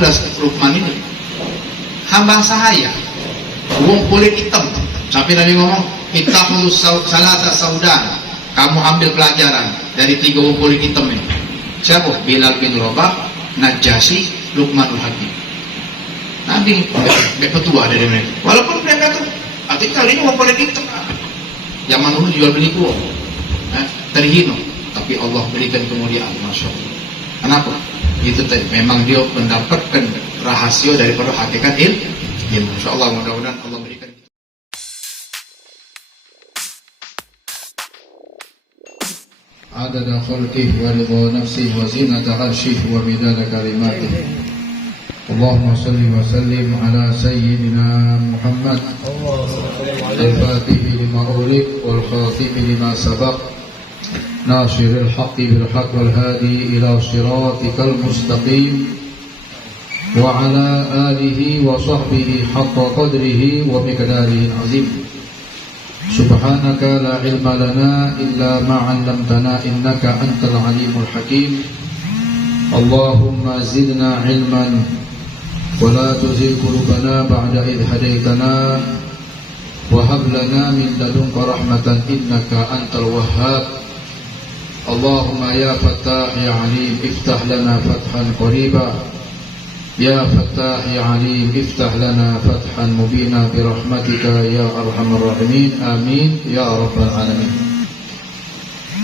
Itulah Luqman ini. Hamba sahaya, wong kulit hitam. Sampai Nabi ngomong, ittaqu salasa saudan. Kamu ambil pelajaran dari 3 wong kulit hitam ini. Siapa? Bilal bin Rabah, Najasyi, Luqmanul Hakim. Nabi petua dari mereka. Walaupun mereka tuh, artinya kali ini wong kulit hitam. Zaman dulu jual beli kuo, terhina. Tapi Allah berikan kemuliaan, Masya Allah. Kenapa? Itu tadi, memang dia mendapatkan rahasia daripada hakikat ilmu. Insya Allah, mudah-mudahan Allah berikan. Adada khalqih wa ridha nafsih wa zinata arshih wa midada kalimatih. Allahumma salli wa sallim ala sayyidina Muhammad al-fatih lima ulik wal khatib lima sabaq ناصر الحق بالحق والهادي إلى صراطك المستقيم وعلى آله وصحبه حق قدره ومقداره العظيم سبحانك لا علم لنا إلا ما علمتنا إنك أنت العليم الحكيم اللهم زدنا علما ولا تزغ قلوبنا بعد إذ هديتنا وهب لنا من لدنك رحمة إنك أنت الوهاب اللهم يا فتاح يا عليم افتح لنا فتحا قريبا يا فتاح يا عليم افتح لنا فتحا مبينا برحمتك يا أرحم الراحمين آمين يا رب العالمين.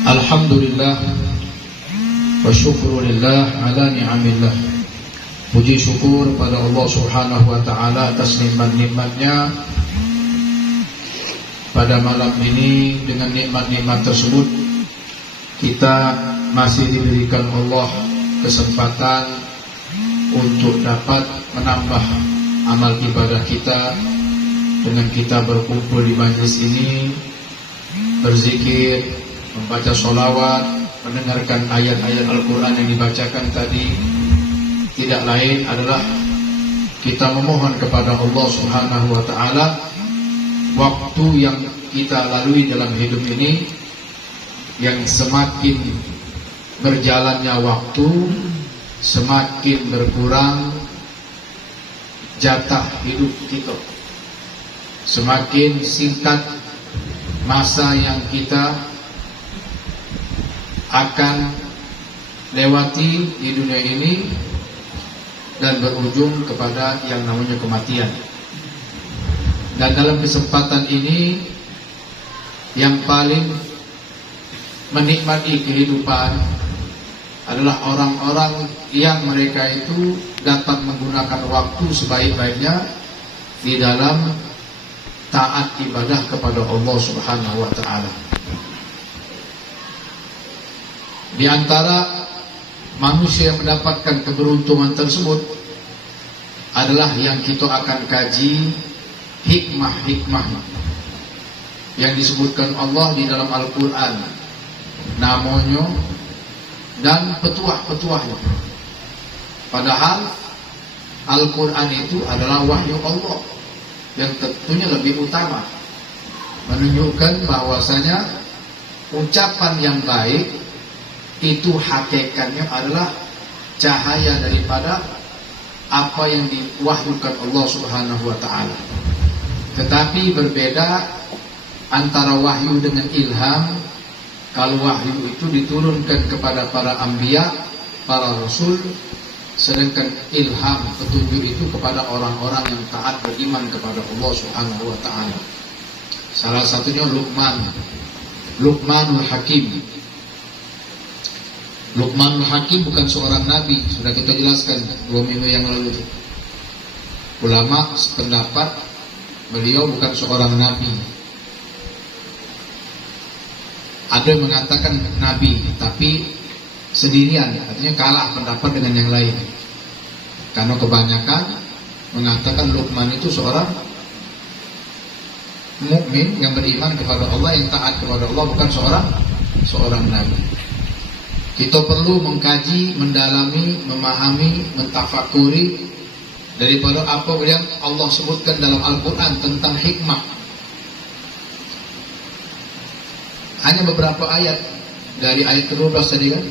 الحمد لله والشكر لله على نعم الله. Puji syukur pada Allah Subhanahu wa taala atas nikmat-nikmatnya. Pada malam ini dengan nikmat-nikmat tersebut kita masih diberikan Allah kesempatan untuk dapat menambah amal ibadah kita dengan kita berkumpul di majlis ini, berzikir, membaca sholawat, mendengarkan ayat-ayat Al-Quran yang dibacakan tadi. Tidak lain adalah kita memohon kepada Allah Subhanahu wa ta'ala waktu yang kita lalui dalam hidup ini, yang semakin berjalannya waktu, semakin berkurang jatah hidup kita, semakin singkat masa yang kita akan lewati di dunia ini dan berujung kepada yang namanya kematian. Dan dalam kesempatan ini yang paling menikmati kehidupan adalah orang-orang yang mereka itu dapat menggunakan waktu sebaik-baiknya di dalam taat ibadah kepada Allah Subhanahu wa ta'ala. Di antara manusia yang mendapatkan keberuntungan tersebut adalah yang kita akan kaji hikmah-hikmah yang disebutkan Allah di dalam Al-Quran, namanya dan petuah-petuahnya. Padahal Al-Quran itu adalah wahyu Allah yang tentunya lebih utama, menunjukkan bahwasanya ucapan yang baik itu hakikatnya adalah cahaya daripada apa yang diwahyukan Allah Subhanahu wa ta'ala. Tetapi berbeda antara wahyu dengan ilham. Kalau wahyu itu diturunkan kepada para anbiya, para rasul, sedangkan ilham, petunjuk itu kepada orang-orang yang taat beriman kepada Allah Subhanahu wa ta'ala. Salah satunya Luqmanul Hakim. Luqmanul Hakim bukan seorang nabi, sudah kita jelaskan 2 minggu yang lalu. Ulama sependapat beliau bukan seorang nabi. Ada yang mengatakan nabi, tapi sendirian, artinya kalah pendapat dengan yang lain. Karena kebanyakan mengatakan Luqman itu seorang mukmin yang beriman kepada Allah, yang taat kepada Allah, bukan seorang nabi. Kita perlu mengkaji, mendalami, memahami, mentafakuri daripada apa yang Allah sebutkan dalam Al-Quran tentang hikmah. Hanya beberapa ayat dari ayat ke-12 tadi kan,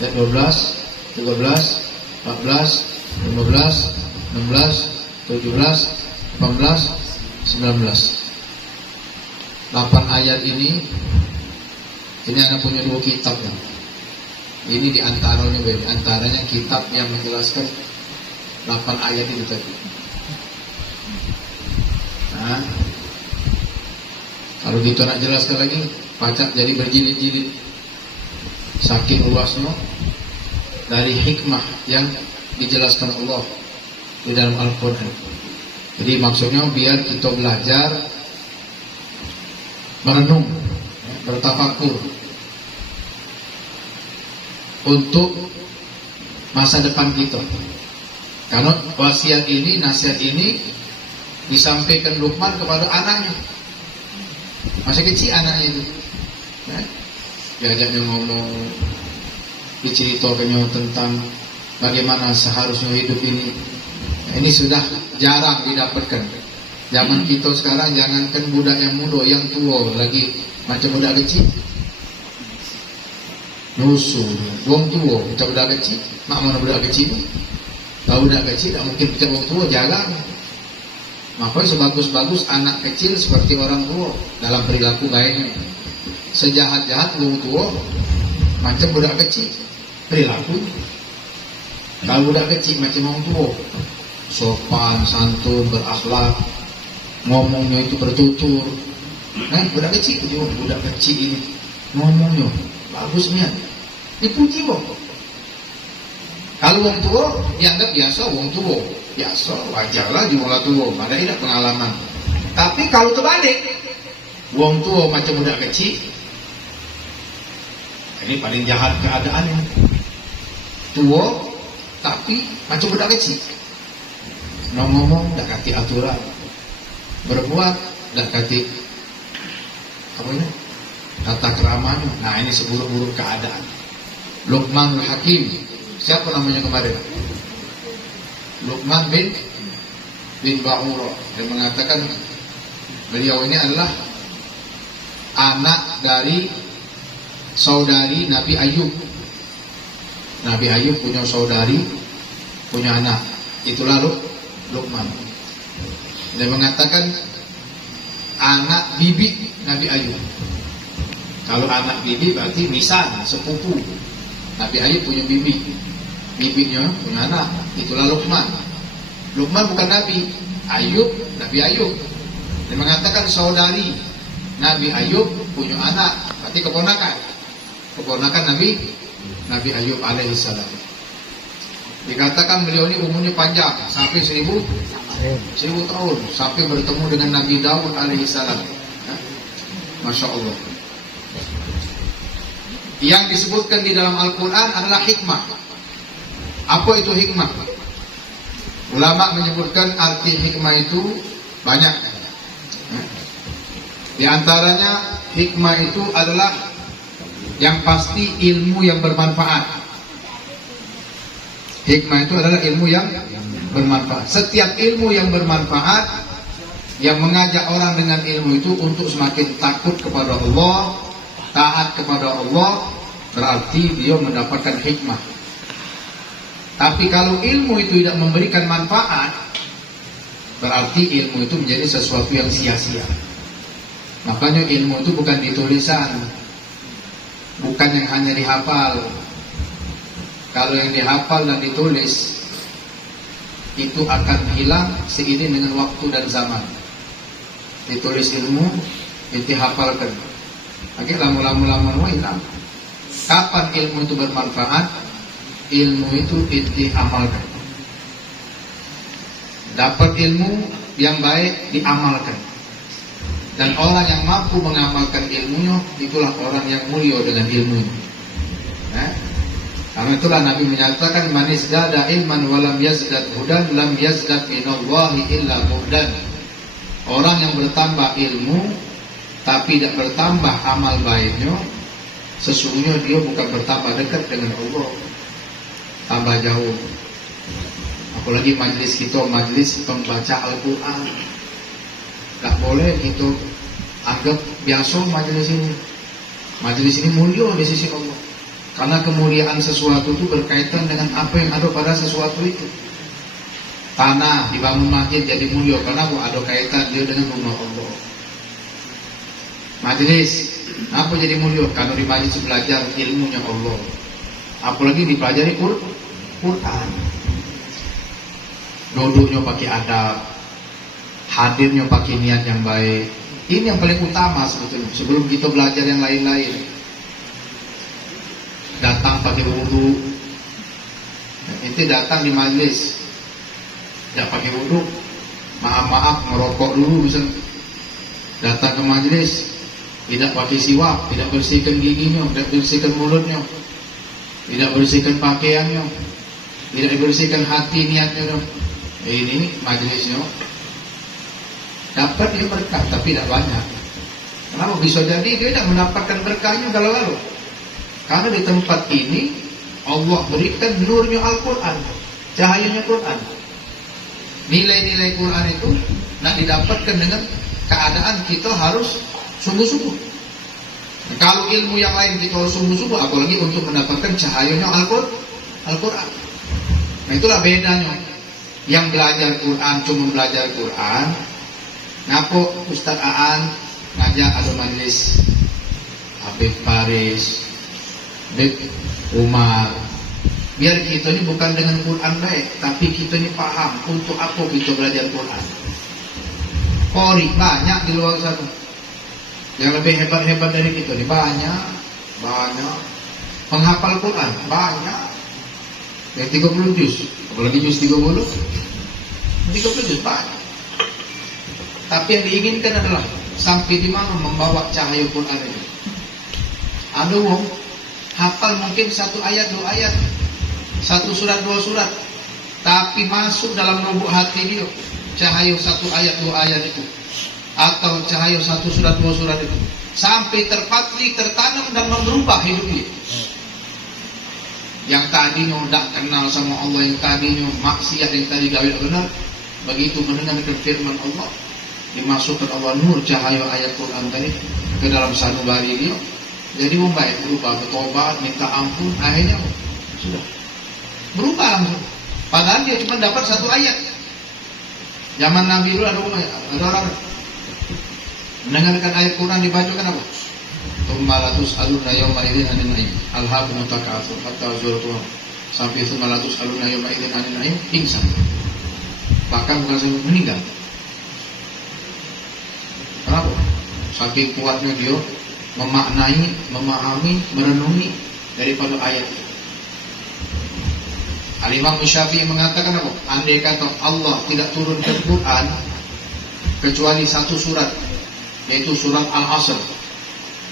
ayat 12, 13, 14, 15, 16, 17, 18, 19. 8 ayat ini anak punya 2 kitab ya. Ini diantaranya kitab yang menjelaskan 8 ayat itu tadi. Nah, kalau gitu nak jelaskan lagi, baca jadi berjilid-jilid. Saking luasnya dari hikmah yang dijelaskan Allah di dalam Al-Quran. Jadi maksudnya biar kita belajar merenung, bertafakur untuk masa depan kita. Karena wasiat ini, nasihat ini disampaikan Luqman kepada anaknya. Masih kecil anaknya itu. Ya? Diajaknya ngomong, diceritakannya tentang bagaimana seharusnya hidup ini. Ini sudah jarang didapatkan. Zaman kita sekarang jangankan budak yang muda, yang tua lagi macam budak kecil. Nusu, wong tua, kita budak kecil. Mak mana budak kecil? Tahu budak kecil, tak mungkin kita wong tua, jarang. Maka sebagus-bagus anak kecil seperti orang tua dalam perilaku baiknya. Sejahat-jahat wong tua macam budak kecil perilaku. Kalau budak kecil macam wong tua, sopan, santun, berakhlak, ngomongnya itu bertutur. Budak kecil juga, budak kecil ini ngomongnya bagusnya dipuji boh. Kalau wong tua dianggap biasa, wong tua biasa, wajarlah jumlah tua, ada tidak pengalaman. Tapi kalau terbalik, wong tua macam budak kecil, ini paling jahat keadaannya. Tua tapi macam budak kecil, ngomong tak kati aturan, berbuat tak kati apa ini, tata keramanya. Nah ini seburuk-buruk keadaan. Luqmanul Hakim, siapa namanya kemarin? Luqman bin Ba'ura. Dia mengatakan beliau ini adalah anak dari saudari Nabi Ayub. Nabi Ayub punya saudari, punya anak. Itulah Luqman. Dia mengatakan anak bibi Nabi Ayub. Kalau anak bibi berarti misan, sepupu. Nabi Ayub punya bibi, bibinya punya anak. Itulah Luqman. Luqman bukan Nabi Ayub, Nabi Ayub. Dia mengatakan saudari Nabi Ayub punya anak, berarti keponakan Nabi Ayub alaihissalam. Dikatakan beliau ini umurnya panjang sampai 1000 tahun, sampai bertemu dengan Nabi Daud alaihissalam. Masya Allah. Yang disebutkan di dalam Al-Quran adalah hikmah. Apa itu hikmah? Ulama menyebutkan arti hikmah itu banyak. Di antaranya hikmah itu adalah yang pasti ilmu yang bermanfaat. Hikmah itu adalah ilmu yang bermanfaat. Setiap ilmu yang bermanfaat, yang mengajak orang dengan ilmu itu untuk semakin takut kepada Allah, taat kepada Allah, berarti dia mendapatkan hikmah. Tapi kalau ilmu itu tidak memberikan manfaat, berarti ilmu itu menjadi sesuatu yang sia-sia. Makanya ilmu itu bukan di tulisan, bukan yang hanya dihafal. Kalau yang dihafal dan ditulis itu akan hilang seiring dengan waktu dan zaman. Ditulis ilmu, dihafalkan, lagi lama-lama hilang. Kapan ilmu itu bermanfaat? Ilmu itu diamalkan. Dapat ilmu yang baik diamalkan. Dan orang yang mampu mengamalkan ilmunya, itulah orang yang mulia dengan ilmunya. Karena itulah Nabi menyatakan, man izdada ilman walam yazdad hudan lam yazdad minallahi illa bu'dan. Orang yang bertambah ilmu tapi tidak bertambah amal baiknya, sesungguhnya dia bukan bertambah dekat dengan Allah, tambah jauh. Apalagi majlis kita, majlis pembaca Al-Quran, tak boleh kita anggap biasa majlis ini. Majlis ini mulia di sisi Allah, karena kemuliaan sesuatu itu berkaitan dengan apa yang ada pada sesuatu itu. Tanah dibangun masjid jadi mulia karena ada kaitan dia dengan rumah Allah. Majelis apa jadi mulia? Karena di majelis belajar ilmunya Allah. Apalagi dipelajari Quran. Duduknya pakai adab, hadirnya pakai niat yang baik. Ini yang paling utama sebetulnya. Sebelum kita belajar yang lain-lain, datang pakai wudu. Itu datang di majelis, tidak pakai wudu, maaf ngerokok dulu misalnya. Datang ke majelis, tidak pakai siwak, tidak bersihkan giginya, tidak bersihkan mulutnya, tidak bersihkan pakaiannya, tidak bersihkan hati niatnya. Ini majelisnya dapat dia berkah tapi tidak banyak. Kenapa bisa jadi dia tidak mendapatkan berkahnya kalau karena di tempat ini Allah berikan nurnya Al-Quran, cahayanya Quran. Nilai-nilai Quran itu nak didapatkan dengan keadaan kita harus sungguh-sungguh. Kalau ilmu yang lain kita harus sungguh-sungguh, apalagi untuk mendapatkan cahayanya Al-Quran. Nah itulah bedanya. Yang belajar Quran cuma belajar Quran. Ngapo Ustaz Aan ngajak ada majelis Habib Faris, Habib Umar. Biar kita ini bukan dengan Quran baik, tapi kita ini paham untuk apa kita belajar Quran. Qori banyak di luar sana yang lebih hebat-hebat dari kita ini, banyak. Penghafal Quran banyak. Yang 30 juz, apalagi juz 30 juz banyak. Tapi yang diinginkan adalah sampai di mana membawa cahaya Quran ini. Ada wong hafal mungkin 1 ayat 2 ayat, 1 surat 2 surat, tapi masuk dalam lubuk hati dia cahaya 1 ayat 2 ayat itu, atau cahaya 1 surat 2 surat itu, sampai terpatri, tertanam dan merubah hidup dia. Yang tadinya tidak kenal sama Allah, yang tadinya maksiat, yang tadi gawe benar, begitu mendengarkan firman Allah, dimasukkan Allah nur cahaya ayat Quran tadi ke dalam sanubari dia, jadi membaik, berubah, bertobat, minta ampun, akhirnya sudah berubah langsung. Padahal dia cuma dapat 1 ayat. Zaman Nabi dulu ada orang mendengarkan ayat Quran dibacakan apa? Tumalatus aluna yawma idzin anin na'im alhaqum takatsur hatta zurtum sampai tumalatus aluna yawma idzin anin na'im pingsan, bahkan bukan sampai meninggal. Kenapa? Saking kuatnya dia memaknai, memahami, merenungi daripada ayat. Al-Imam Syafi'i mengatakan apa? Andai kata Allah tidak turunkan Quran kecuali 1 surat, yaitu surat Al-Asr.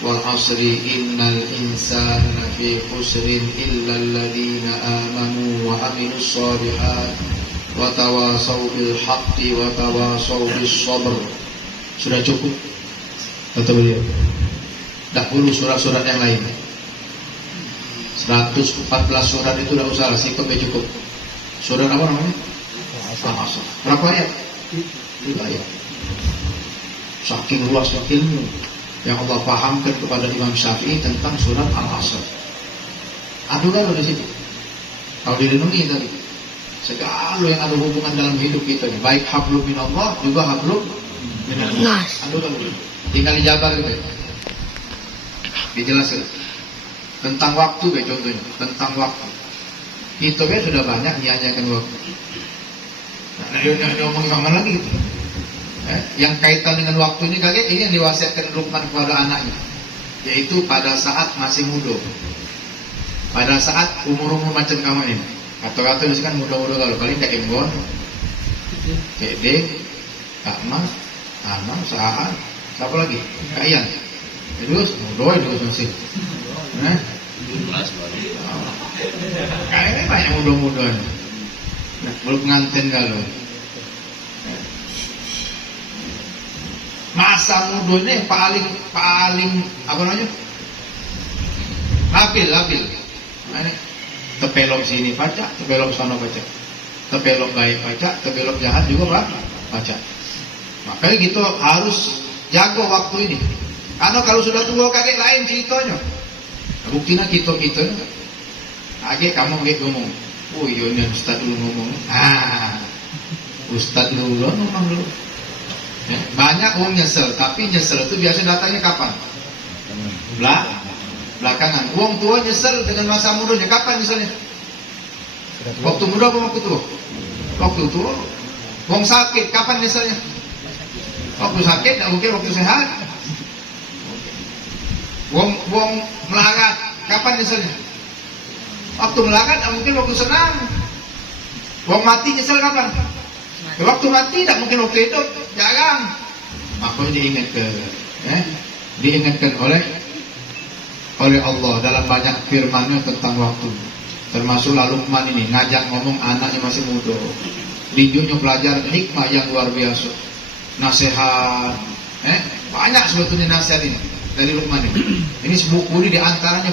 Wal asri innal insana lafi khusrin illa alladhina amanu wa amilus shalihat wa tawasaw bil haqqi wa tawasaw bis sabr. Sudah cukup kata beliau. Tak perlu surat-surat yang lain. 114 surat itu tidak usah, cukup ya cukup. Surat apa namanya? Al-Asr. Berapa ayat? 3 ayat. Saking luasnya ilmu yang Allah pahamkan kepada Imam Syafi'i tentang surat Al-Asr. Ada di situ. Kalau direnungi tadi, segala yang ada hubungan dalam hidup kita, baik hablum minallah juga hablum minallah. Ada tinggal dijabar gitu. Dijelaskan tentang waktu, contohnya tentang waktu. Itu sudah banyak nyanyikan waktu. Nah, dia ngomong sama lagi gitu. Yang kaitan dengan waktu ini kaget, ini yang diwasiatkan Luqman kepada anaknya, yaitu pada saat masih muda, pada saat umur-umur macam kamu ini. Kata-kata itu kan muda-muda, kalau paling kayak Imron, kayak Dek, Kak Mas, Anam, Sa'an, siapa lagi? Kak Ian. Terus muda itu masih. Kayaknya banyak muda-muda. Nah, belum pengantin kalau. Masa mudanya yang paling apa namanya? Labil. Nah, ini tepelok sini baca, tepelok sana baca. Tepelok baik baca, tepelok jahat juga baca. Makanya kita harus jaga waktu ini. Karena kalau sudah tua kakek lain ceritanya. Nah, buktinya kita kakek kamu ngomong. Oh iya ini Ustaz dulu ngomong. Ustadz dulu, ngomong dulu. Ya, banyak orang nyesel, tapi nyesel itu biasa datangnya kapan? Belakangan. Orang tua nyesel dengan masa mudanya, kapan nyeselnya? Waktu muda apa waktu tua? Waktu tua. Orang sakit, kapan nyeselnya? Waktu sakit, tidak mungkin waktu sehat. Orang melarat, kapan nyeselnya? Waktu melarat, tidak mungkin waktu senang. Orang mati nyesel kapan? Waktu mati, tidak mungkin waktu hidup. Jarang. Makanya diingatkan oleh Allah dalam banyak firman-Nya tentang waktu. Termasuk Luqman ini ngajak ngomong anaknya masih muda. Diunjuknya pelajaran hikmah yang luar biasa. Nasihat, banyak sebetulnya nasihat ini dari Luqman ini. Ini sebuku ini diantaranya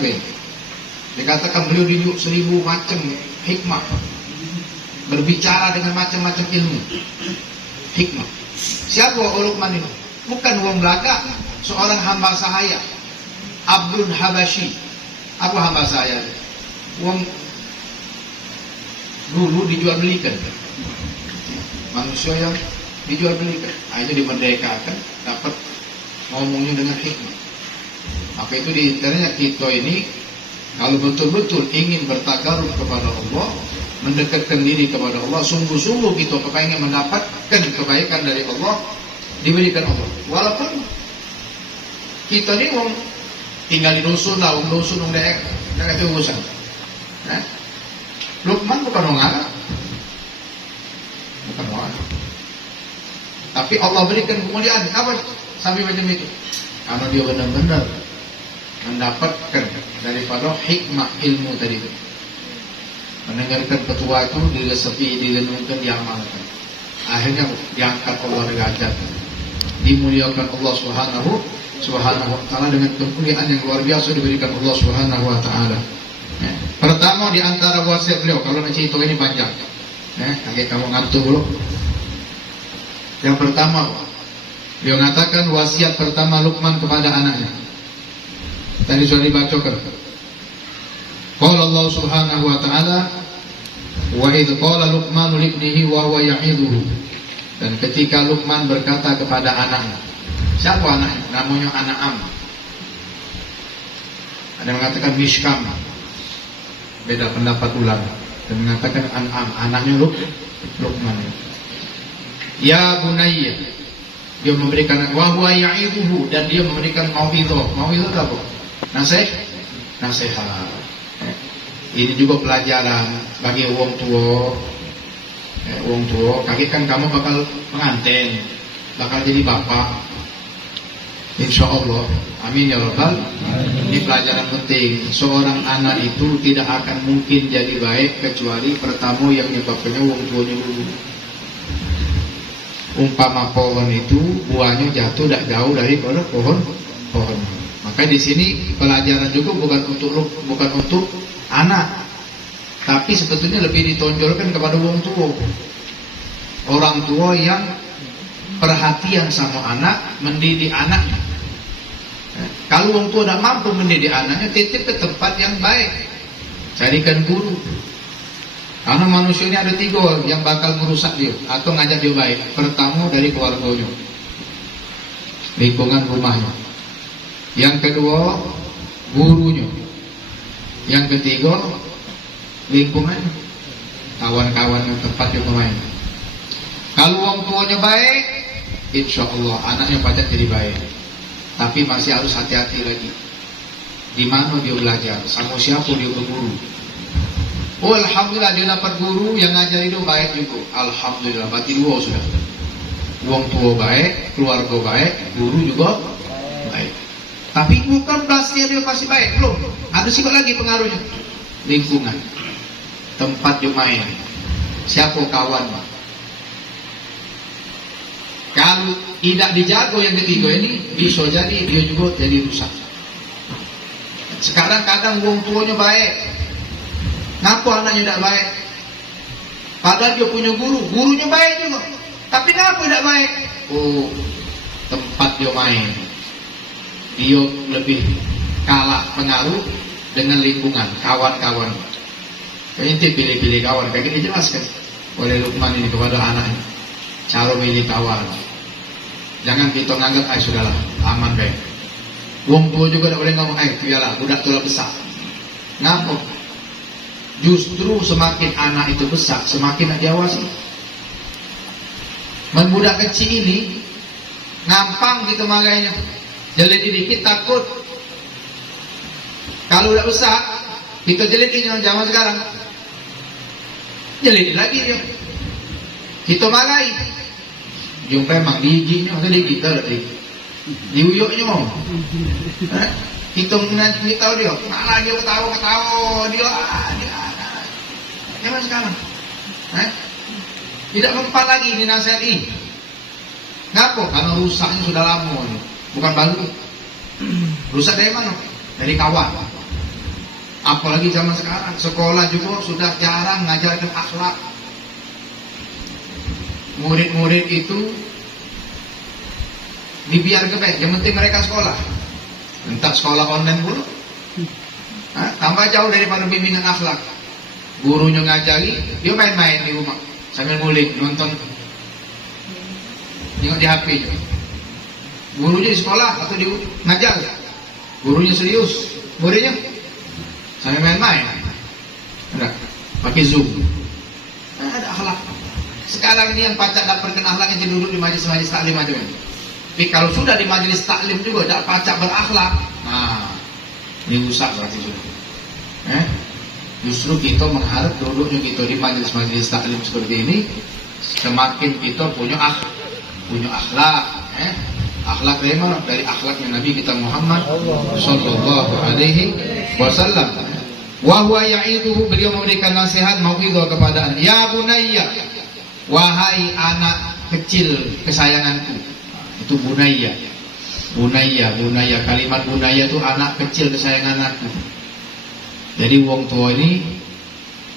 dikatakan beliau diunjuk 1000 macam hikmah. Berbicara dengan macam-macam ilmu. Hikmah. Siapa Luqman ini? Bukan wong belaka, seorang hamba sahaya, Abdul Habashi. Apa hamba sahaya? Wong dulu dijual belikan. Manusia yang dijual belikan, akhirnya dimerdekakan, dapat ngomongnya dengan hikmah. Maka itu diantaranya kita ini kalau betul-betul ingin bertakarub kepada Allah, mendekatkan diri kepada Allah, sungguh-sungguh kita kepengen mendapatkan kebaikan dari Allah, diberikan Allah. Walaupun kita ini wong tinggal di dusun lah, dusun daerah urusan. Luqman bukan orang Arab, bukan orang Arab. Tapi Allah berikan kemuliaan. Apa sampai macam itu? Karena dia benar-benar mendapatkan daripada hikmah ilmu tadi itu. Mendengarkan petua itu diresapi, direnungkan, diamalkan. Akhirnya diangkat Allah derajat, dimuliakan Allah Subhanahu wa taala dengan kemuliaan yang luar biasa diberikan Allah Subhanahu wa taala. Pertama di antara wasiat beliau, kalau nak cerita ini panjang. Nanti kamu ngantuk dulu. Yang pertama, beliau mengatakan wasiat pertama Luqman kepada anaknya. Tadi sudah dibacakan. Qala Allah Subhanahu wa taala, wa idz qala Luqman li ibnihi wa huwa ya'idhuhu. Dan ketika Luqman berkata kepada anaknya. Siapa anaknya? Namanya An'am. Ada yang mengatakan Mishkam. Beda pendapat ulama. Dan mengatakan An'am, anaknya Luqman. Ya bunayya. Dia memberikan wa huwa ya'idhuhu, dan dia memberikan mau'izah. Mau'izah apa? Nasihat. Ini juga pelajaran bagi wong tua. Wong tua, kaget kan kamu bakal pengantin, bakal jadi bapak. Insya Allah, amin ya rabbal. Ini pelajaran penting. Seorang anak itu tidak akan mungkin jadi baik kecuali pertama yang nyebabkannya wong tuanya dulu. Umpama pohon itu buahnya jatuh tidak jauh dari pohon. Maka di sini pelajaran juga bukan untuk anak, tapi sebetulnya lebih ditonjolkan kepada wong tua. Orang tua yang perhatian sama anak, mendidik anaknya. Kalau orang tua tidak mampu mendidik anaknya, titip ke tempat yang baik, carikan guru. Karena manusia ini ada 3 yang bakal merusak dia atau ngajak dia baik. Pertama dari keluarganya, lingkungan rumahnya. Yang kedua gurunya. Yang ketiga lingkungan, kawan-kawan yang tempat dia bermain. Kalau orang tuanya baik, insya Allah anaknya pasti jadi baik. Tapi masih harus hati-hati lagi. Di mana dia belajar, sama siapa dia berguru. Oh alhamdulillah dia dapat guru yang ngajar itu baik juga. Alhamdulillah, berarti 2 sudah. Orang tua baik, keluarga baik, guru juga baik. Tapi bukan berarti dia pasti baik, belum. Ada sifat lagi pengaruhnya. Lingkungan, tempat dia main, siapa kawan. Kalau tidak dijaga yang ketiga ini, bisa jadi dia juga jadi rusak. Sekarang kadang wong tuanya baik, ngapa anaknya tidak baik? Padahal dia punya guru, gurunya baik juga, tapi ngapa tidak baik? Oh, tempat dia main, dia lebih kalah pengaruh dengan lingkungan, kawan-kawan. Kayaknya pilih-pilih kawan, kayak gini jelaskan oleh Luqman ini kepada anaknya. Cara milih kawan. Jangan kita nganggap, sudahlah, aman deh. Wong tua juga tidak boleh ngomong, biarlah, budak tua besar. Ngapa? Justru semakin anak itu besar, semakin nak diawasi. Budak kecil ini, ngampang gitu makanya. Jelit dikit takut. Kalau udah besar, kita jelitin yang zaman sekarang. Jelitin lagi dia. Kita marahi. Jumpa emang giginya, atau di kita ada diuyuknya. Kita nanti tahu dia, malah dia ketawa dia. Zaman sekarang, tidak mempan lagi ini nasihat ini. Kenapa? Karena rusaknya sudah lama, bukan baru. Rusak dari mana? Dari kawan. Apalagi zaman sekarang, sekolah juga sudah jarang mengajarkan akhlak. Murid-murid itu dibiarkan baik, yang penting mereka sekolah. Entah sekolah online dulu, tambah jauh daripada bimbingan akhlak. Gurunya ngajari, dia main-main di rumah sambil ngulik, nonton, tengok di HP juga. Gurunya di sekolah atau di ngajar, gurunya serius, muridnya sambil main-main. Enggak, pakai Zoom. Ada akhlak. Sekarang ini yang pacak dapatkan akhlak yang duduk di majelis-majelis taklim aja. Tapi kalau sudah di majelis taklim juga tidak pacak berakhlak, ini rusak berarti sudah. Justru kita mengharap duduknya kita di majelis-majelis taklim seperti ini, semakin kita punya akhlak. Akhlak dari mana? Dari akhlaknya Nabi kita Muhammad Sallallahu Alaihi Wasallam. Wahwa ya'iduhu, beliau memberikan nasihat mau'idhah kepada anak. Ya bunayya, wahai anak kecil kesayanganku. Itu bunayya. Bunayya, kalimat bunayya itu anak kecil kesayangan aku. Jadi wong tua ini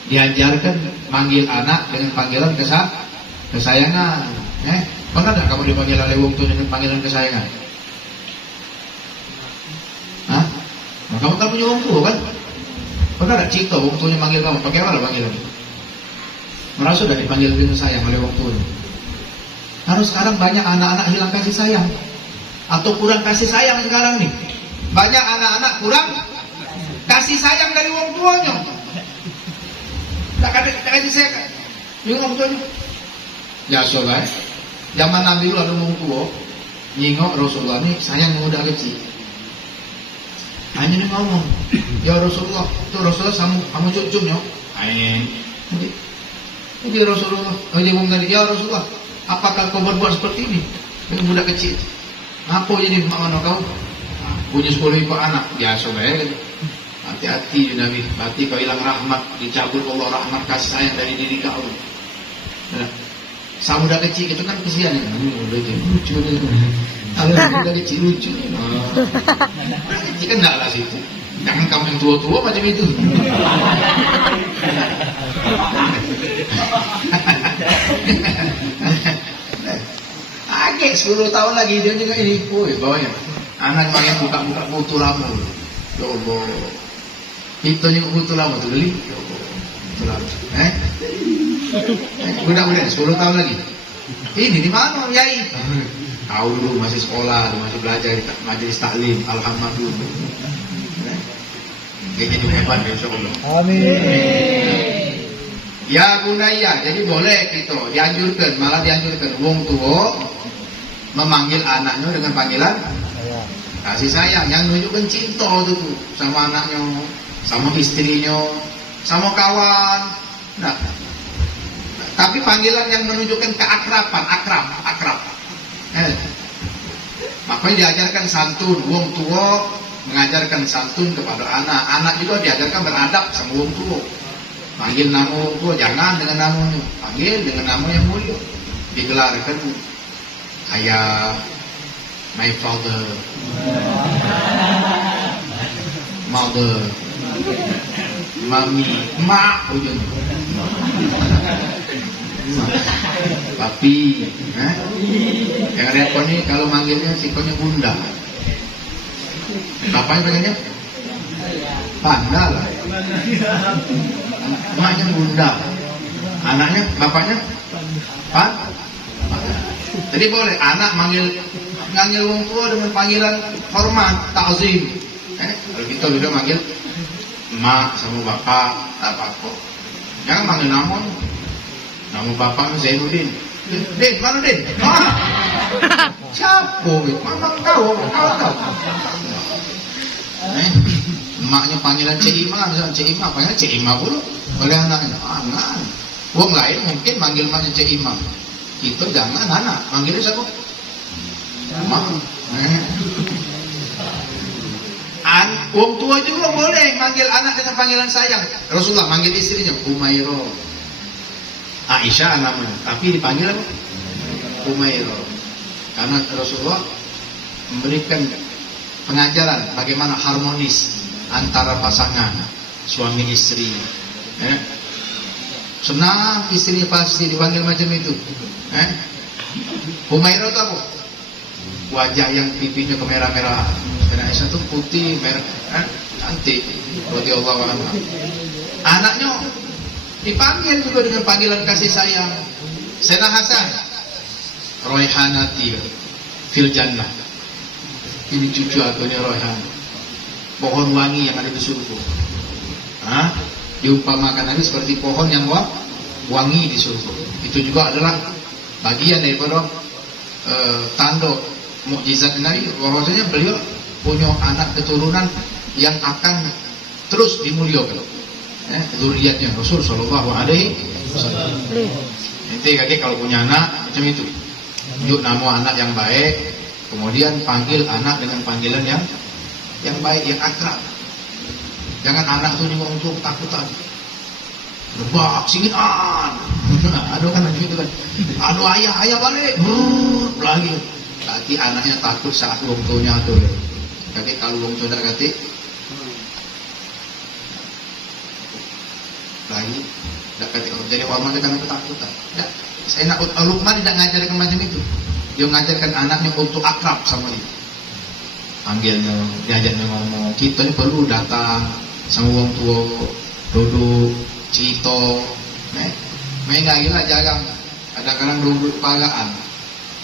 diajarkan manggil anak dengan panggilan kesayangan. Pernah tak kamu dipanggil oleh wong tua dengan panggilan kesayangan? Kamu kan punya wong tua kan? Pernah tak cerita wong tuanya manggil kamu? Pakai apa panggilan? Merasa sudah dipanggil dengan sayang oleh wong tua. Harus sekarang banyak anak-anak hilang kasih sayang atau kurang kasih sayang sekarang nih. Banyak anak-anak kurang kasih sayang dari wong tuanya. Tak kasih sayang dengan wong tuanya. Ya soalnya zaman Nabi dulu ada wong tua nyingok Rasulullah ini sayang muda kecil. Hanya nih ngomong, ya Rasulullah, itu Rasulullah kamu cucumnya. Jadi Rasulullah, ngomong tadi, ya Rasulullah, apakah kau berbuat seperti ini dengan budak kecil? Apa jadi mana kau? Punya 10 ekor anak, biasa baik. Hati-hati Nabi, berarti kau hilang rahmat, dicabut Allah rahmat kasih sayang dari diri kau. Sama budak kecil itu kan kesian ya, lucu itu. Kalau budak kecil lucu, kecil kan enggak lah situ. Jangan kamu yang tua-tua macam itu. Agak 10 tahun lagi dia juga ini, bawahnya anak main buka-buka foto lama. Ya Allah, itu juga foto lama tuh beli. Ya Allah, foto lama. Budak-budak 10 tahun lagi. Ini di mana Yai? Tahu dulu masih sekolah, masih belajar di majelis taklim. Alhamdulillah. Dia jadi hebat insya Allah. Amin. Ya bunaya, jadi boleh kita dianjurkan, malah dianjurkan wong tua memanggil anaknya dengan panggilan kasih sayang, yang menunjukkan cinta tuh sama anaknya, sama istrinya, sama kawan. Nah, tapi panggilan yang menunjukkan keakraban, akrab. Makanya diajarkan santun, wong tua mengajarkan santun kepada anak. Anak juga diajarkan beradab sama wong tua. Panggil nama wong tua jangan dengan namanya, panggil dengan nama yang mulia. Digelarkan ayah, my father, mother, mami, mak, ujung, papi. Yang repot nih kalau manggilnya sikonya bunda. Bapaknya panggilnya panda lah. Emaknya bunda, anaknya bapaknya Jadi boleh anak manggil wong tua dengan panggilan hormat, ta'zim. Kalau kita udah manggil emak sama bapak, tak apa-apa. Jangan manggil nama bapak Zainuddin. Din, mana Din? Siapa? Mamang tahu. Emaknya panggilan Cik Ima, misalnya Cik Ima, panggilan Cik Ima pula. Oleh anaknya, anak. Wong lain mungkin manggil emaknya Cik Ima. Kita jangan anak, manggilnya siapa? Emak. Wong tua juga boleh manggil anak dengan panggilan sayang. Rasulullah manggil istrinya Umairah, Aisyah namanya, tapi dipanggil Umairah karena Rasulullah memberikan pengajaran bagaimana harmonis antara pasangan suami istri. Senang istrinya pasti dipanggil macam itu. Umairah itu apa? Wajah yang pipinya kemerah-merah. Karena Aisyah itu putih, merah, cantik. Radhiyallahu anha. Anaknya dipanggil juga dengan panggilan kasih sayang. Sayyidina Hasan, Raihanati fil jannah. Ini cucu aku ini Raihan. Pohon wangi yang ada di surga. Diumpamakan Nabi seperti pohon yang wangi di surga. Itu juga adalah bagian daripada tanda mukjizat Nabi, bahwasanya beliau punya anak keturunan yang akan terus dimuliakan. Zuriatnya Rasul Shallallahu Alaihi Wasallam. Nanti kakek kalau punya anak macam itu, tunjuk nama anak yang baik, kemudian panggil anak dengan panggilan yang baik, yang akrab. Jangan anak tuh juga untuk takutan. Lebak, singitan. Aduh kan gitu kan. Aduh ayah balik. Lagi. Berarti anaknya takut saat wong tuanya tuh. Kakek kalau wong tua kate lagi, tidak kate jadi orang dengan ketakutan. Tidak. Saya nak Luqman tidak ngajarkan macam itu. Dia ngajarkan anaknya untuk akrab sama dia. Panggilnya, diajaknya ngomong. Kita ni perlu datang sama wong tua, duduk, cerita. Main lagi lah jarang. Kadang-kadang duduk pagaan.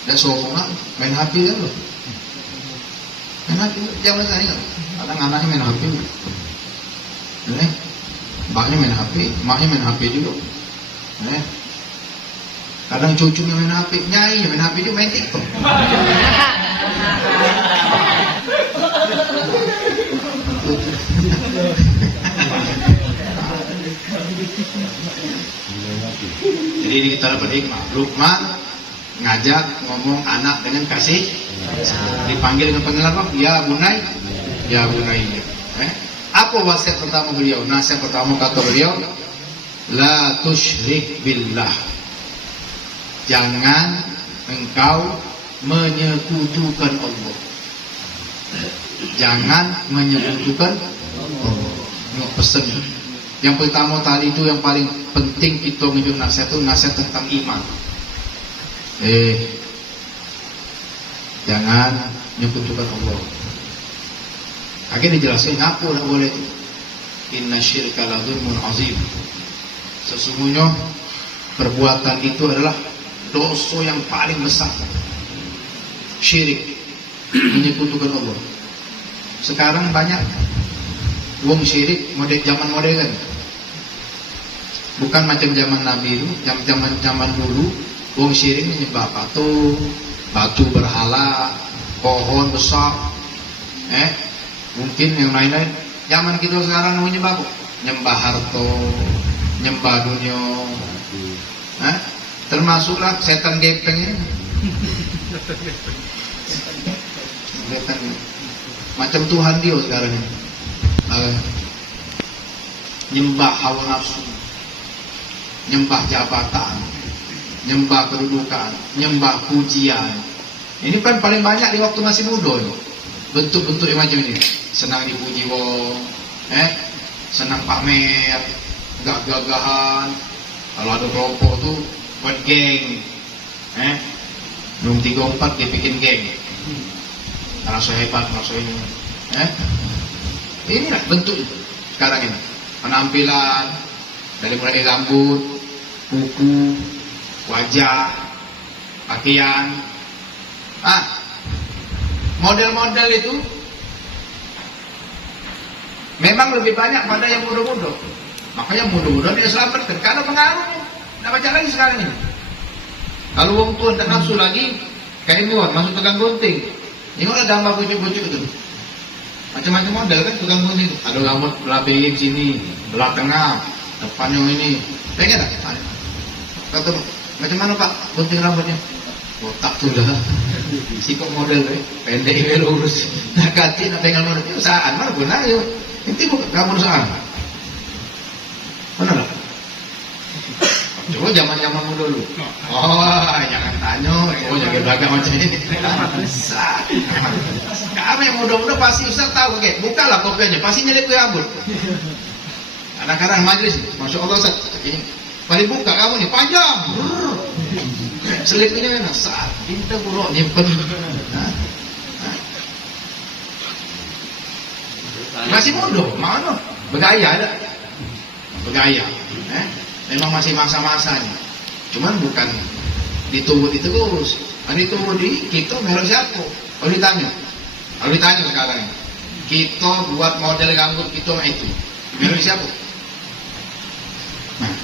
Dan sokongan main HP kan loh. Main HP, jangan saya ingat. Kadang anaknya main HP. Mbaknya main HP, maknya main HP juga. Kadang cucunya main HP, nyai main HP juga, main TikTok. Jadi kita dapat hikmah. Luqman ngajak ngomong anak dengan kasih, dipanggil dengan panggilan apa? Ya bunai, ya bunai. Apa wasiat pertama beliau? Nasihat pertama kata beliau, la tusyrik billah. Jangan engkau menyekutukan Allah. Jangan menyekutukan Allah. Ini pesan. Yang pertama tadi itu yang paling penting kita menunjuk nasihat itu nasihat tentang iman. Jangan menyekutukan Allah. Akhirnya dijelaskan apa tak boleh itu. Inna syirka la dzulmun azim. Sesungguhnya perbuatan itu adalah dosa yang paling besar. Syirik, menyekutukan Allah. Sekarang banyak wong syirik zaman modern. Bukan macam zaman Nabi itu, zaman dulu wong syirik menyembah batu berhala, pohon besar. Mungkin yang lain-lain. Zaman kita sekarang menyembah apa? Nyembah harta, nyembah dunia. Termasuklah setan gepeng ini. Macam Tuhan dia sekarang ini. Nyembah hawa nafsu, nyembah jabatan, nyembah kedudukan, nyembah pujian. Ini kan paling banyak di waktu masih muda ini. Bentuk-bentuk yang macam ini. Senang dipuji wong, senang pamer, gagah-gagahan. Kalau ada kelompok tuh buat geng, belum 3-4 dia bikin geng. Rasa hebat, rasa ini. Inilah bentuk itu sekarang ini. Penampilan dari mulai rambut, kuku, wajah, pakaian. Model-model itu memang lebih banyak pada yang muda-muda. Makanya muda-muda dia selamatkan karena pengaruhnya. Tidak baca lagi sekarang ini. Kalau wong tua tak nafsu lagi, kayak buat masuk tukang gunting. Tengoklah gambar bujuk-bujuk itu. Macam-macam model kan tukang gunting itu. Ada rambut belah belakang sini, belah tengah, depannya ini. Pengen tak? Kata, macam mana Pak gunting rambutnya? Botak sudah. Sikap model pendek lurus. Nak ganti nak pegang mana? Usahaan mana pun ayo. Nanti bukan kamu usahaan. Mana lah? Coba zaman-zaman dulu. Oh, jangan tanya. Oh, jangan belakang macam ini. Besar. Kamu yang muda-muda pasti Ustaz tahu kan? Bukalah kopiannya, pasti nyelip ke rambut. Kadang-kadang majlis, Masya Allah Ustaz. Ini paling buka kamu nih panjang. Selipnya mana? Saat pintar buruk nyimpen. Masih muda, mana? Bergaya ada. Bergaya. Memang masih masa-masanya. Cuman bukan ditunggu terus. Ditunggu di kita melok siapa? Kalau ditanya sekarang, kita buat model rambut kita itu melok siapa? Nah,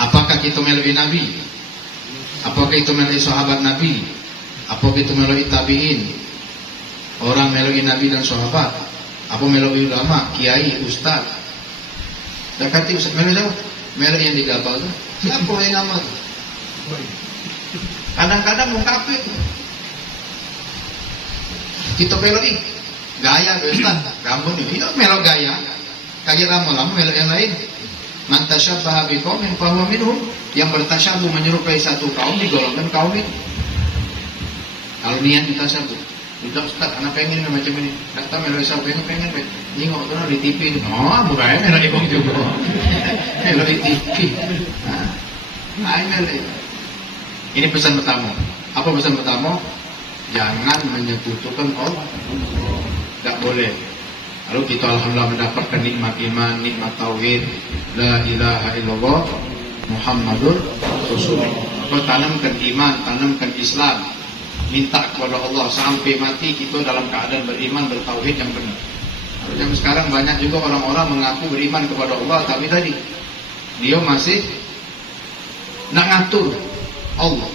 apakah kita melok Nabi? Apakah itu melok sahabat Nabi? Apakah itu melok tabiin? Orang melok Nabi dan sahabat? Apa melok ulama, kiai, ustaz? Dan kata Ustaz Melo siapa? Melo yang digabal tu. Siapa yang nama tu? Kadang-kadang mengkafir. Kita Melo ni gaya tu Ustaz. Rambut ni, itu Melo gaya. Kaget lama-lama Melo yang lain. Man tashabbaha biqaumin fahuwa minhum. Yang bertasyabuh menyerupai satu kaum digolongkan kaum itu. Kalau niat bertasyabuh. Udah Ustaz, anak pengen macam ini. Kata Melo Isa pengen. Nengok tu di TV ni. Oh, bukan Melo ikut juga. Melo di TV. Ini pesan pertama. Apa pesan pertama? Jangan menyekutukan Allah. Tak boleh. Lalu kita alhamdulillah mendapatkan nikmat iman, nikmat tauhid, la ilaha illallah Muhammadur Rasulullah. Apa tanamkan iman, tanamkan Islam. Minta kepada Allah sampai mati kita dalam keadaan beriman, bertauhid yang benar. Kalau sekarang banyak juga orang-orang mengaku beriman kepada Allah, tapi tadi dia masih nak ngatur Allah.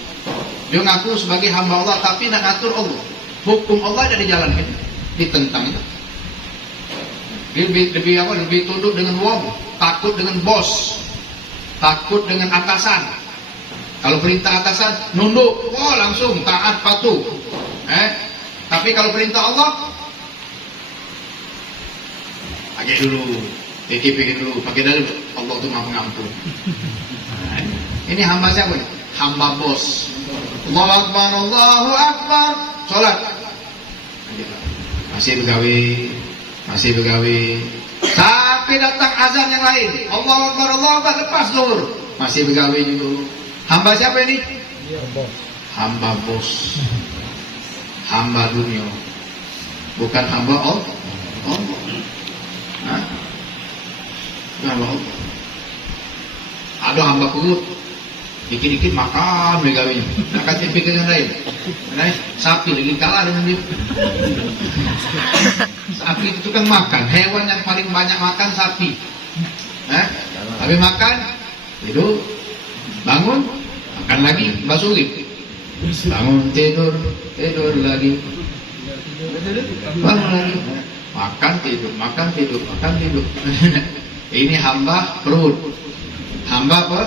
Dia ngaku sebagai hamba Allah, tapi nak ngatur Allah. Hukum Allah ada dijalankan, ditentang itu. Dia lebih tunduk dengan wong, takut dengan bos, takut dengan atasan. Kalau perintah atasan, nunduk, langsung taat patuh. Tapi kalau perintah Allah, pakai dulu, pikir dulu, pakai dulu. Allah itu maha pengampun. Ini hamba siapa? Hamba bos. Allahu Akbar, Allahu Akbar. Sholat. Masih begawe. Sampai datang azan yang lain. Allahu Akbar, lepas zuhur. Masih begawe juga. Hamba siapa ini? Hamba bos. Hamba dunia. Bukan hamba Allah. Allah. Ada hamba perut. Dikit-dikit makan begawainya. Nak kasih pikir yang lain. Sapi lagi kalah dengan dia. Sapi itu tukang makan. Hewan yang paling banyak makan sapi. Tapi makan, tidur, bangun, makan lagi, basuh. Bangun, tidur lagi. Bangun lagi. Makan, tidur. Ini hamba perut. Hamba apa?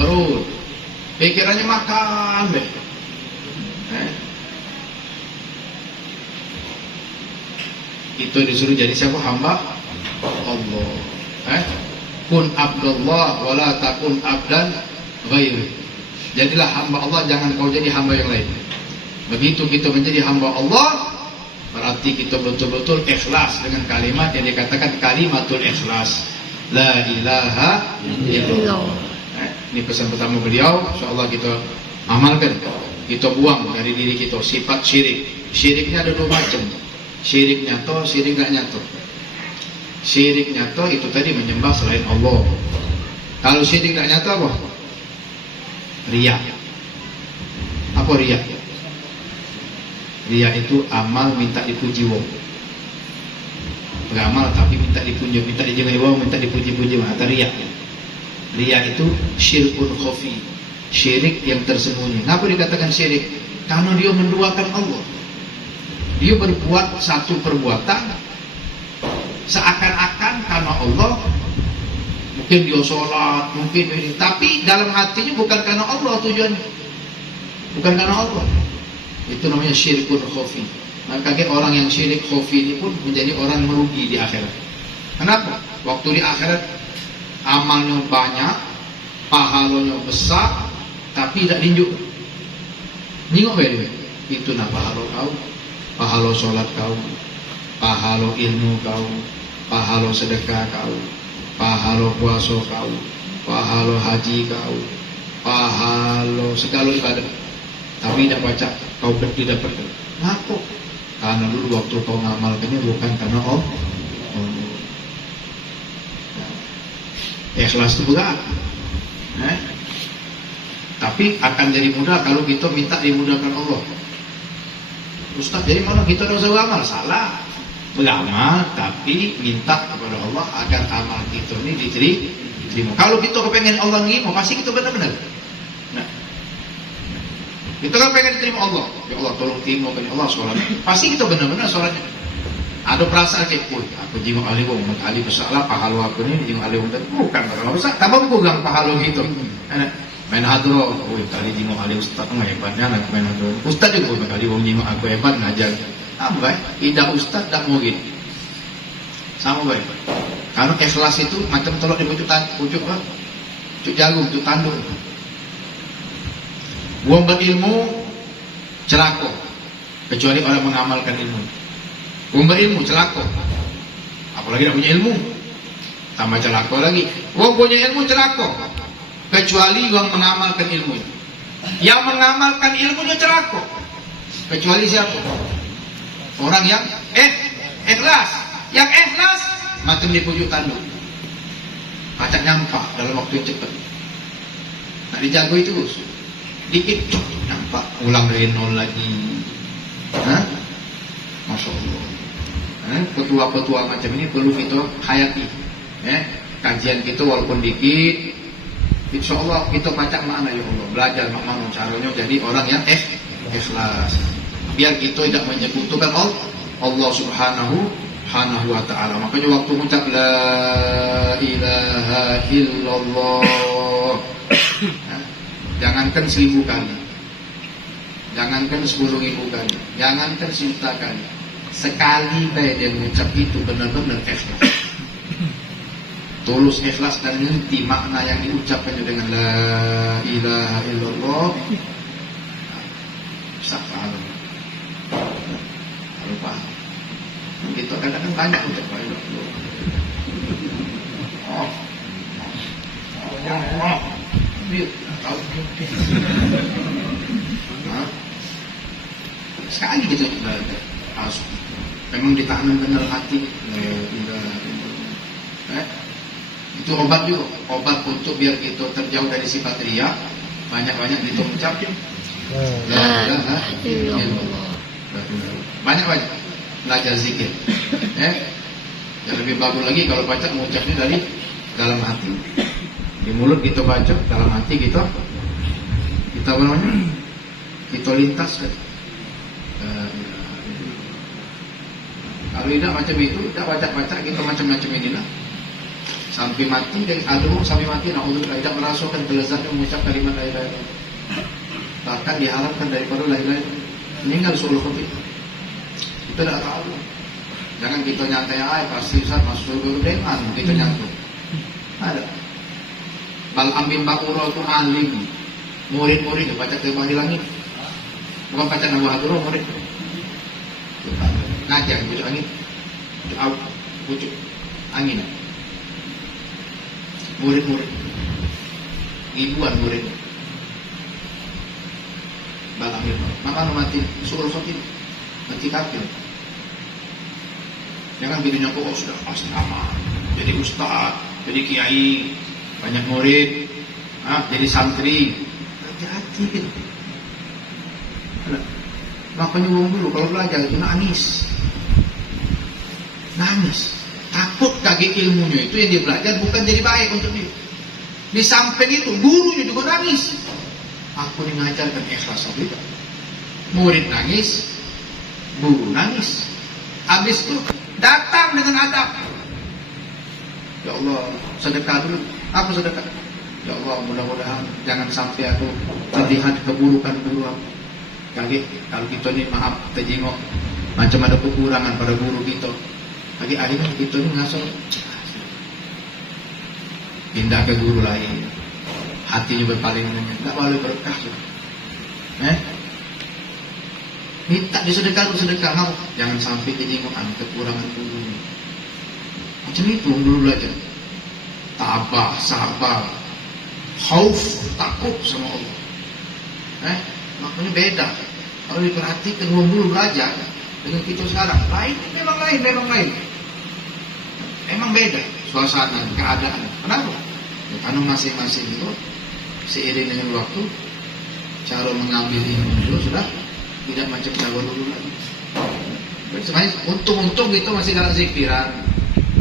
Perut. Pikirannya makan deh. Itu disuruh jadi siapa? Hamba Allah. Kun abdullah wala takun abdan ghairi. Jadilah hamba Allah, jangan kau jadi hamba yang lain. Begitu kita menjadi hamba Allah, berarti kita betul-betul ikhlas dengan kalimat yang dikatakan kalimatul ikhlas. La ilaha illallah. Ini pesan pertama beliau. InsyaAllah kita amalkan. Kita buang dari diri kita sifat syirik. Syiriknya ada dua macam. Syirik nyata, syirik gak nyata. Syirik nyata itu tadi menyembah selain Allah. Kalau syirik gak nyata apa? Riya. Apa riya? Riya itu amal minta dipuji wong. Beramal tapi minta dipuji, minta dijengai wong, minta dipuji-puji wong. Atau riya. Riya itu syirkun khafi, syirik yang tersembunyi. Kenapa dikatakan syirik? Karena dia menduakan Allah. Dia berbuat satu perbuatan seakan-akan karena Allah. Mungkin dia sholat, mungkin ini, tapi dalam hatinya bukan karena Allah tujuannya, bukan karena Allah. Itu namanya syirkun khafi. Makanya orang yang syirik khafi ini pun menjadi orang merugi di akhirat. Kenapa? Waktu di akhirat amalnya banyak, pahalanya besar, tapi tidak ninjuk. Ningok beda. Itu nah pahala kau, pahala sholat kau, pahala ilmu kau, pahala sedekah kau, pahala puasa kau, pahala haji kau, pahala segala ibadah. Tapi tidak baca, kau tidak perlu. Ngaku? Karena dulu waktu kau ngamalkannya bukan karena Allah. Ikhlas itu berat. Tapi akan jadi mudah kalau kita minta dimudahkan Allah. Ustaz, jadi mana kita dosa beramal? Salah. Beramal tapi minta kepada Allah agar amal kita ini diterima. Kalau kita kepengen Allah nerima, pasti kita benar-benar. Nah, kita kan pengen diterima Allah. Ya Allah, tolong terima kan Allah sholat. Pasti kita benar-benar sholatnya. Ada perasaan kayak, aku jingok ahli wong, ahli bersalah, pahala aku ini jingok ahli wong. Bukan pahala besar, tambah pegang pahala gitu. Main hadro, tadi jingok ahli ustaz, hebatnya anak main hadro. Ustaz juga kali wong jingok aku hebat ngajar. Baik, tidak ustaz, tidak murid. Sama baik. Karena ikhlas itu macam tolok di pucuk jagung, pucuk tanduk. Buang berilmu celaka, kecuali orang mengamalkan ilmu. Buang berilmu celaka, apalagi tidak punya ilmu, tambah celaka lagi. Buang punya ilmu celaka, kecuali yang mengamalkan ilmu. Yang mengamalkan ilmunya celaka, kecuali siapa? Orang yang ikhlas. Yang ikhlas macam di pucuk tanduk, pacak nyampak dalam waktu yang cepat. Nak dijago itu Gus. Dikit cok nampak ulang dari nol lagi. Masya Allah. Petua-petua macam ini perlu kita hayati. Kajian kita walaupun dikit, insya Allah kita baca makna ya Allah, belajar makna caranya jadi orang yang ikhlas. Biar kita tidak menyekutukan Allah Subhanahu wa ta'ala. Makanya waktu mengucap la ilaha illallah, jangankan 1000 kali, jangankan 10.000 kali, jangankan 1.000.000 kali, sekali baik dia mengucap itu benar-benar ikhlas, tulus ikhlas dan ngerti makna yang diucapkannya dengan la ilaha illallah. Bisa paham? Kalau paham, kita kadang-kadang banyak ucap la ilaha illallah. Sekali gitu memang ditanam dalam hati. Itu obat juga, obat untuk biar kita terjauh dari sifat riya. Banyak-banyak kita ucapin la ilaha illallah. Banyak-banyak belajar zikir. Yang lebih bagus lagi kalau baca mengucapnya dari dalam hati. Di mulut kita baca, dalam hati kita apa namanya? Kita lintaskan. Kalau tidak macam itu, tidak baca-baca, kita macam-macam inilah. Sampai mati, dari aduh sampai mati, naudzubillah, tidak merasakan kelezatan mengucap kalimat la ilaha illallah. Bahkan diharapkan daripada la ilaha illallah meninggal seluruh covid. Kita tidak tahu. Jangan kita nyantai pasti Ustaz masuk surga deman, kita nyantai. Ada. Bal ambil bakuro itu alim, murid-murid baca terbang di langit, bukan baca nama haduro murid, ngajar pucuk angin, pucuk angin, murid-murid, ribuan murid, bal ambil, maka mati suruh sotin, mati kafir. Jangan videonya kok sudah pasti aman, jadi ustaz, jadi kiai, banyak murid, jadi santri, hati-hati gitu. Makanya orang dulu kalau belajar itu nangis. Takut kaget ilmunya itu yang dia belajar bukan jadi baik untuk dia. Di samping itu gurunya juga nangis. Aku ini ngajarkan ikhlas juga. Murid nangis, guru nangis. Habis itu datang dengan adab. Ya Allah, sedekah dulu. Apa sedekah? Ya Allah, mudah-mudahan jangan sampai aku terlihat keburukan guru aku. Kalau kita ini maaf terjengok macam ada kekurangan pada guru kita. Lagi akhirnya kita ini ngasih pindah ke guru lain. Hatinya berpaling dengan tak boleh berkah. Minta disedekah mau. Jangan sampai kejengokan kekurangan guru. Macam itu dulu belajar. Tabah, sabar, khauf, takut sama Allah. Makanya beda. Kalau diperhatikan dulu belajar dengan kita sekarang, memang lain. Emang beda suasana, keadaan. Kenapa? Ya, karena masing-masing itu seiring dengan waktu, cara mengambil ilmu itu sudah tidak macam cara dulu lagi. Sebenarnya untung kita masih dalam zikiran,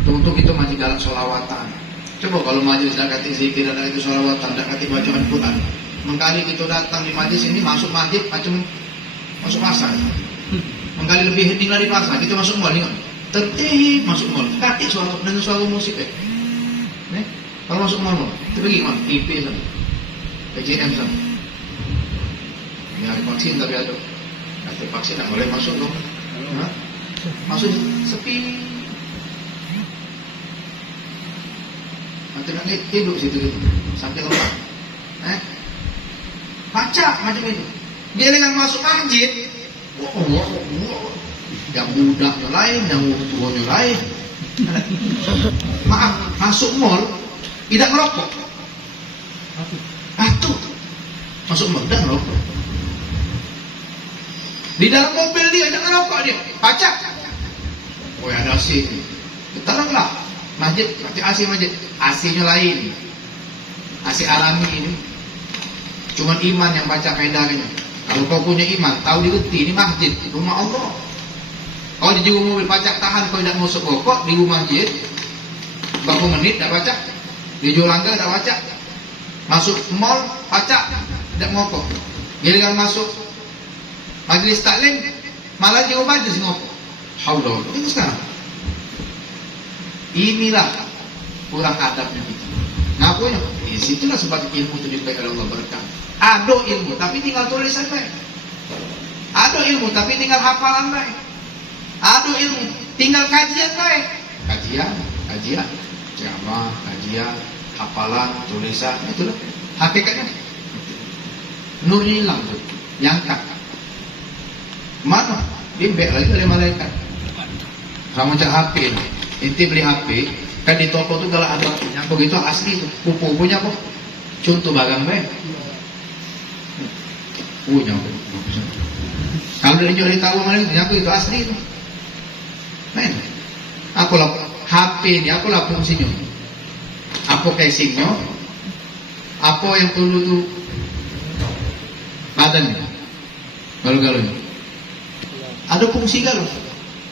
untung kita masih dalam sholawatan. Coba kalau majelis dah kata zikir dan itu sholawatan, dah kata bacaan Quran. Mengkali kita datang di majelis ini masuk masjid macam masuk pasar. Mengkali lebih hening dari pasar, kita masuk mall ni kan. Tertib masuk mall, kaki suara dengan suara musik kalau masuk mall, kita pergi mana? IP sana, PJM sana. Ini ada vaksin tapi ada. Kata vaksin tak boleh masuk dong. Masuk sepi. Nanti nak hidup situ sampai lepas. Baca macam itu. Dia dengan masuk masjid, yang budaknya lain, yang tuanya lain. Maaf, masuk mall tidak merokok. Itu masuk mall tidak merokok. Di dalam mobil dia jangan merokok dia, pacak. Oh ada AC. Teranglah masjid, berarti AC masjid. AC-nya lain, AC alami ini. Cuman iman yang baca kaidahnya. Kalau kau punya iman, tahu digerti ini masjid, rumah Allah. Kalau di jiwa mobil pacak tahan, kau tidak masuk rokok di rumah masjid, berapa menit tak baca, di Jolangga tak baca, masuk mall pacak, tidak ngokok. Giliran masuk majlis taklim, malah jiwa majlis ngokok. Haula, itu sekarang. Inilah kurang adabnya kita. Ngapunya? Di situlah sebab ilmu itu diberikan Allah berkah. Ada ilmu tapi tinggal tulisan baik. Ada ilmu tapi tinggal hafalan baik. Ada ilmu tinggal kajian baik. Kajian, ceramah, kajian, hafalan, tulisan, itulah hakikatnya. Nurnya hilang tuh, nyangkat. Mana? Bimbek lagi oleh malaikat. Sama macam HP. Inti beli HP, kan di toko tuh kalau ada nyangkut itu asli tuh, punya kok. Contoh bagang baik. Nyangkut. Kalau dari jual tahu mana nyangkut itu asli itu. Men, aku lah HP ini, aku lah fungsinya. Apa casingnya? Apa yang perlu tuh badannya? Galau-galaunya. Ada fungsi galau.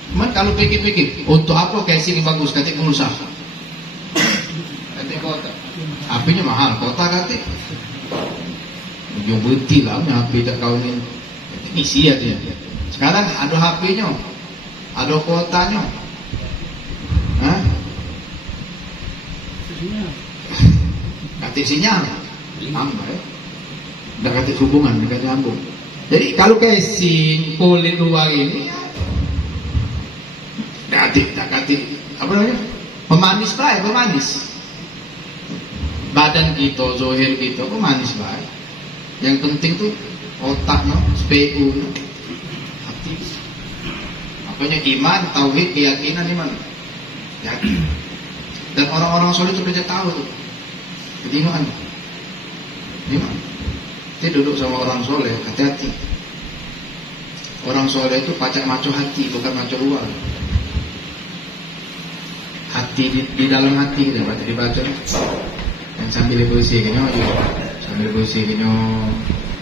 Cuman kalau pikir-pikir, untuk apa casing yang bagus? Kata pengusaha. Kata kota. HP-nya mahal, kota kata. Yang berhenti lah, HP tak kau ini. Isi aja. Sekarang ada HP-nya, ada kotanya. Kata sinyal. Tambah ya. Dah kata hubungan, dah kata nyambung. Jadi kalau casing kulit luar ini, tak kata apa namanya? Pemanis baik, pemanis. Badan kita, zohir kita, pemanis baik. Yang penting tuh otaknya, SPU, hati. Makanya iman, tauhid, keyakinan iman. Yakin. Dan orang-orang soleh itu sudah tahu tuh. Jadi iman. Dia duduk sama orang soleh, hati-hati. Orang soleh itu pacak maco hati, bukan maco luar. Hati di dalam hati kita dibaca. Yang sambil bersih kenyo, sambil bersih kenyo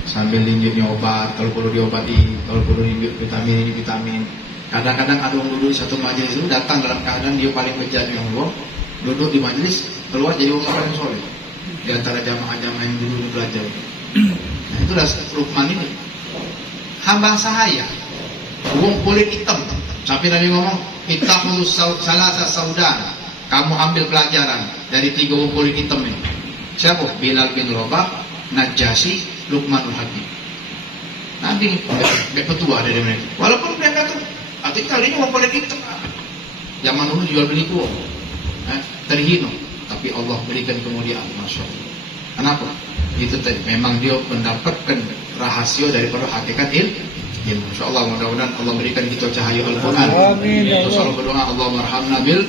sambil linggitnya obat, kalau perlu diobati, kalau perlu linggit vitamin ini vitamin. Kadang-kadang ada orang duduk di satu majelis itu datang dalam keadaan dia paling bejat yang Allah, duduk di majelis keluar jadi orang paling soleh di antara jamaah-jamaah yang dulu belajar. Nah, itulah Luqman ini. Hamba sahaya, wong kulit hitam. Sampai Nabi ngomong, ittaqu salasa saudan. Kamu ambil pelajaran dari 3 wong kulit hitam ini. Siapa? Bilal bin Rabah, Najasyi, Luqmanul Hakim. Nanti petua dari mereka. Walaupun mereka tuh, atau kali ini wong kulit hitam. Zaman dulu jual beli tuh, terhina. Tapi Allah berikan kemuliaan, Masya Allah. Kenapa? Itu tadi, memang dia mendapatkan rahasia daripada hakikat ilmu. Insya Allah mudah-mudahan Allah berikan kita cahaya Al-Quran. Amin. Kita selalu berdoa, Allah marhamna bil